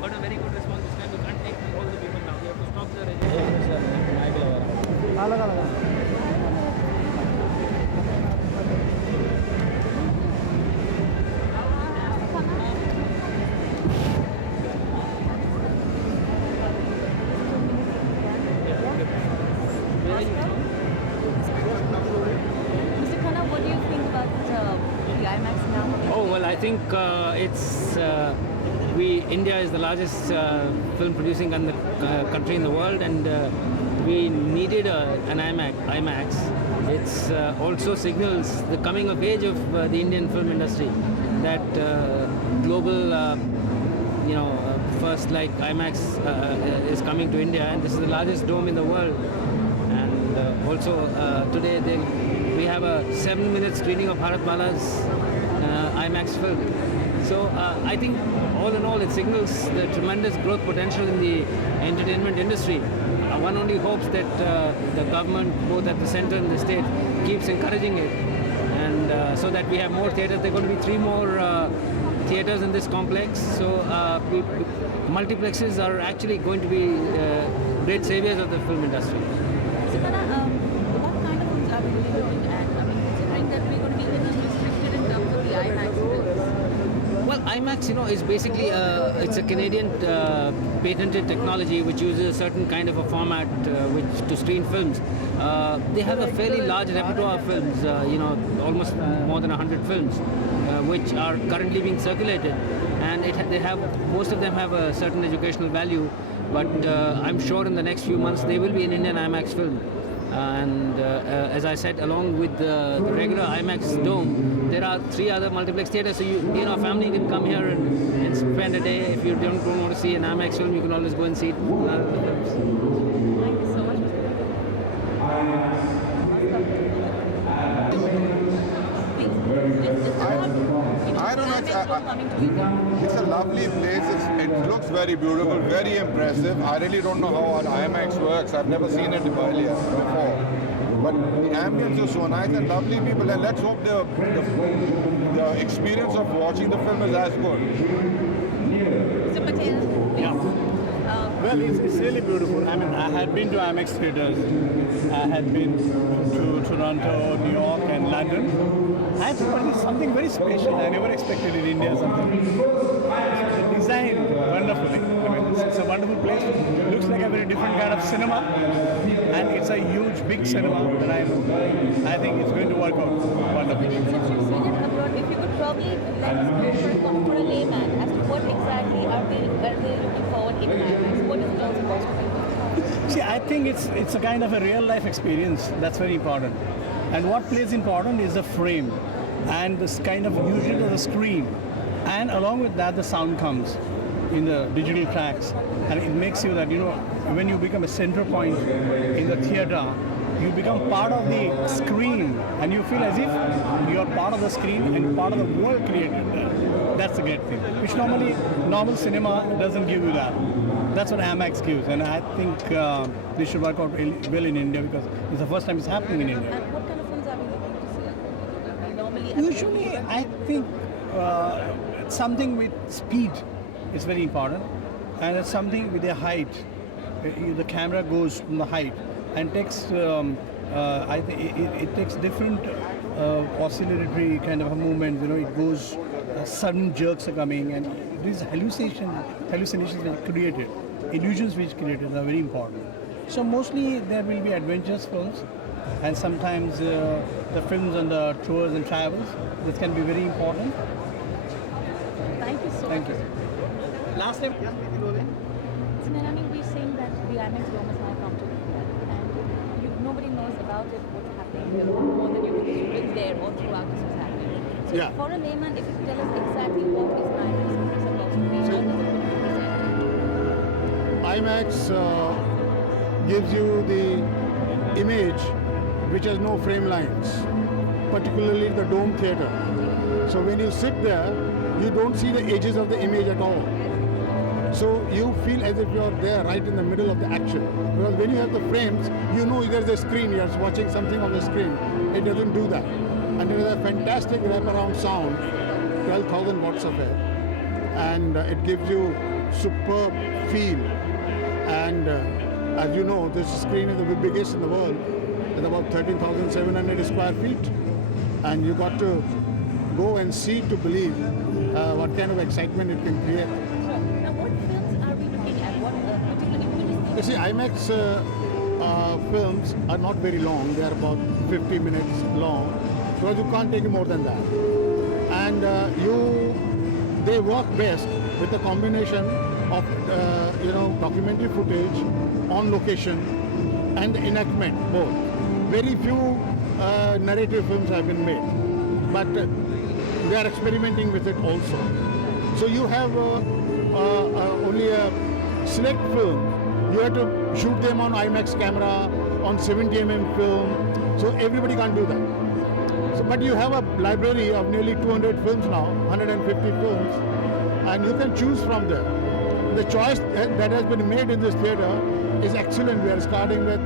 Got a very good response this time. We can't take all the people now. We have to stop the registration. अलग अलग Mr. Khanna, what do you think about the IMAX now? Oh well, I think India is the largest film producing country in the world, and we needed an IMAX. It's also signals the coming of age of the Indian film industry. That global, first like IMAX is coming to India, and this is the largest dome in the world. And also today we have a 7-minute screening of Bharat Mala's IMAX film. So I think all in all it signals the tremendous growth potential in the entertainment industry. One only hopes that the government, both at the center and the state, keeps encouraging it, and so that we have more theatres. There are going to be 3 more theatres in this complex. So multiplexes are actually going to be great saviors of the film industry. Mr. Khanna, what kind of films are we looking at? I mean, considering that we're going to be restricted in terms of the IMAX films. Well, IMAX, is basically it's a Canadian patented technology which uses a certain kind of a format to screen films. They have a fairly large repertoire of films, almost more than 100 films, which are currently being circulated, and most of them have a certain educational value. But I'm sure in the next few months there will be an Indian IMAX film. And as I said, along with the regular IMAX dome, there are 3 other multiplex theatres. So a family can come here and spend a day. If you don't want to see an IMAX film, you can always go and see it. Thank you so much. I don't know. It's a lovely place. It looks very beautiful, very impressive. I really don't know how IMAX works. I've never seen it earlier before. But the ambience is so nice and lovely people. And let's hope the experience of watching the film is as good. Mr. Patel. Yeah. Well, it's really beautiful. I mean, I had been to IMAX theaters. I had been to Toronto, New York, and London. I thought it's something very special. I never expected in India something. It's designed wonderfully. I mean, it's a wonderful place. It looks like a very different kind of cinema, and it's a huge, big cinema. And I think it's going to work out wonderfully. Since you've seen it abroad, if you could probably let us know for a layman as to what exactly are they looking forward in IMAX? What is it all supposed to be? See, I think it's a kind of a real life experience that's very important. And what plays important is the frame and this kind of usually the screen. And along with that, the sound comes in the digital tracks. And it makes you that, when you become a center point in the theater, you become part of the screen and you feel as if you are part of the screen and part of the world created there. That's a great thing, which normally normal cinema doesn't give you that. That's what IMAX gives, and I think this should work out well in India because it's the first time it's happening in India. And what kind of films are we looking to see? Normally, Usually, I think something with speed is very important, and it's something with the height. The camera goes from the height and takes I think it takes different oscillatory kind of a movement. It goes, sudden jerks are coming, and these hallucinations which are created, illusions which are created are very important. So mostly there will be adventures films, and sometimes the films on the tours and travels. This can be very important. Thank you so Thank much. you. Last time, So Nirani, we're saying that the IMAX Dome has now come to India, and nobody knows about it, what's happening here, more than you've been there all throughout this was happening. So Yeah. for a layman, if you could tell us exactly what is IMAX supposed to be, how does it represent? IMAX gives you the image which has no frame lines, particularly the dome theater. So when you sit there, you don't see the edges of the image at all. So you feel as if you're there right in the middle of the action. Because when you have the frames, you know there's a screen, you're watching something on the screen. It doesn't do that. And there is a fantastic wraparound sound, 12,000 watts of it. And it gives you superb feel. And as you know, this screen is the biggest in the world. It's about 13,700 square feet. And you got to go and see to believe what kind of excitement it can create. Now, what films are we looking at? What particularly? You see, IMAX films are not very long. They are about 50 minutes long, because you can't take more than that. And they work best with a combination of documentary footage on location and enactment both. Very few narrative films have been made, but they are experimenting with it also. So you have only a select film. You have to shoot them on IMAX camera, on 70 mm film. So everybody can't do that. So, but you have a library of nearly 200 films now, 150 films, and you can choose from there. The choice that has been made in this theater is excellent. We are starting with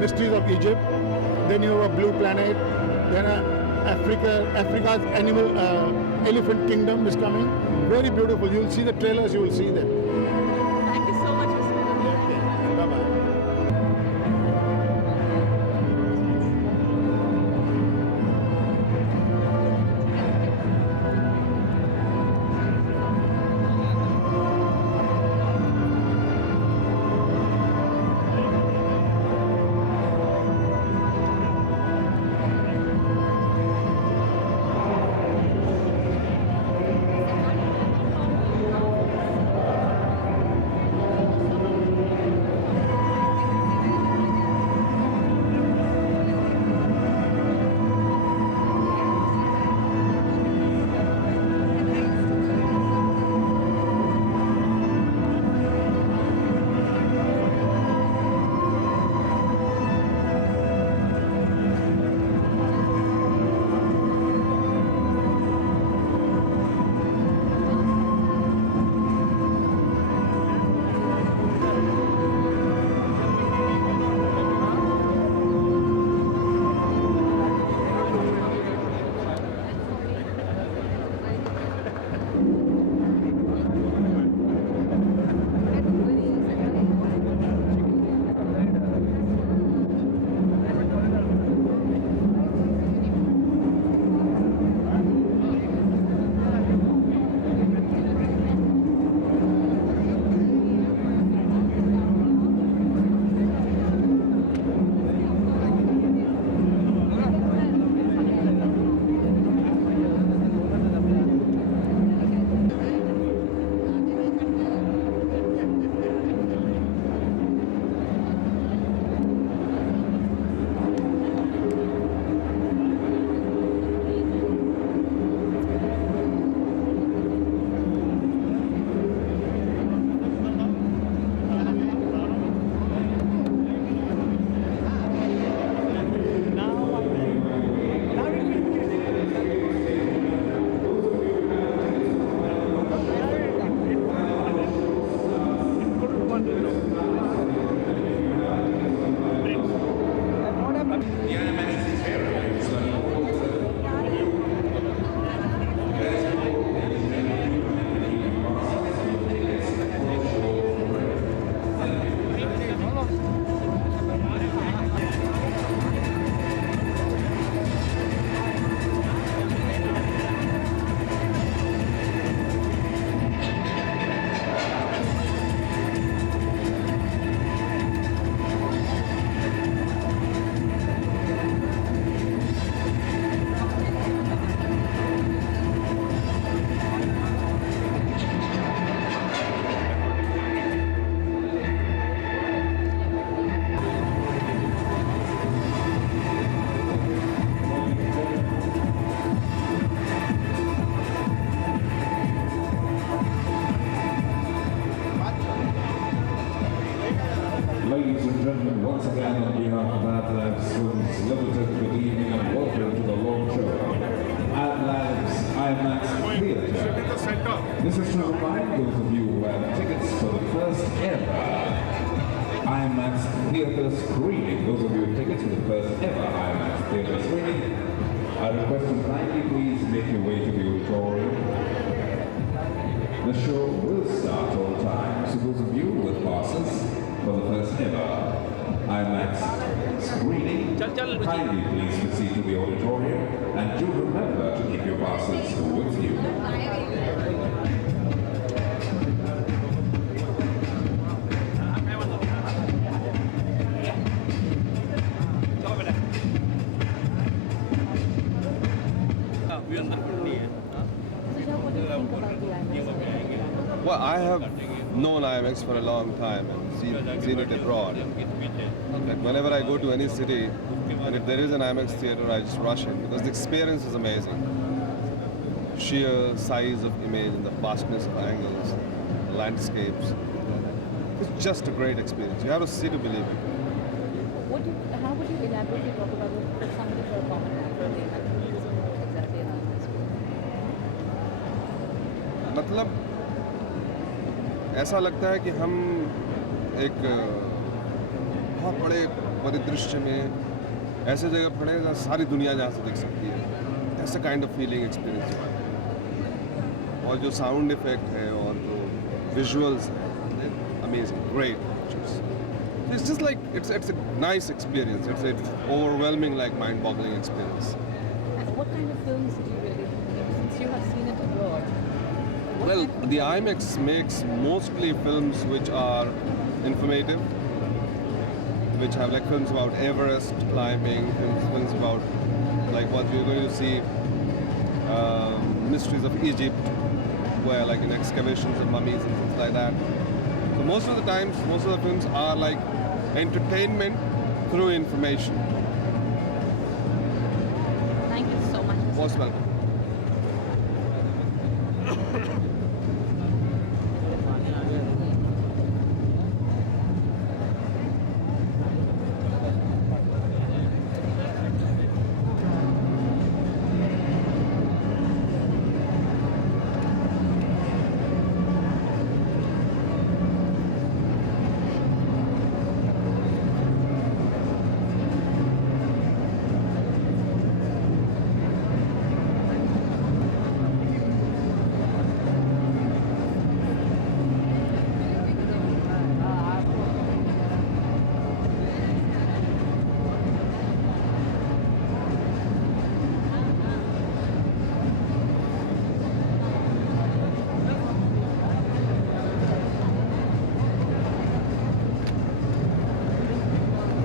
Mysteries of Egypt, then you have a Blue Planet, then Africa's Elephant Kingdom is coming. Very beautiful. You will see the trailers, you will see them. Thank you so much, Mr. Bye-bye. This is to remind those of you who have tickets for the first ever IMAX theater screening. Those of you with tickets for the first ever IMAX theater screening, I request you kindly please make your way to the auditorium. The show will start on time, so those of you with passes for the first ever IMAX screening, kindly please proceed to the auditorium, and do remember to keep your passes with you. So, what do you think about the IMAX? Well, I have known IMAX for a long time and seen it abroad. Like whenever I go to any city, and if there is an IMAX theater, I just rush in because the experience is amazing. Sheer size of image and the vastness of angles, landscapes. It's just a great experience. You have to see to believe it. How would you elaborately talk about it for somebody, for a common man, for a layman who doesn't know exactly how this works? मतलब ऐसा लगता है कि हम एक बहुत बड़े परिदृश्य में ऐसे जगह खड़े हैं जहाँ सारी दुनिया जहाँ से दिख सकती है, ऐसा काइंड ऑफ फीलिंग एक्सपीरियंस है। और जो साउंड इफेक्ट है और जो विजुअल्स हैं, amazing, great. It's just like it's a nice experience. It's overwhelming, like mind-boggling experience. And what kind of films do you really think, since you have seen it abroad? Well, the IMAX makes mostly films which are informative, which have like films about Everest climbing, films about like what we're going to see, mysteries of Egypt, where like in excavations of mummies and things like that. So most of the times, most of the films are like entertainment through information. Thank you so much. Most welcome.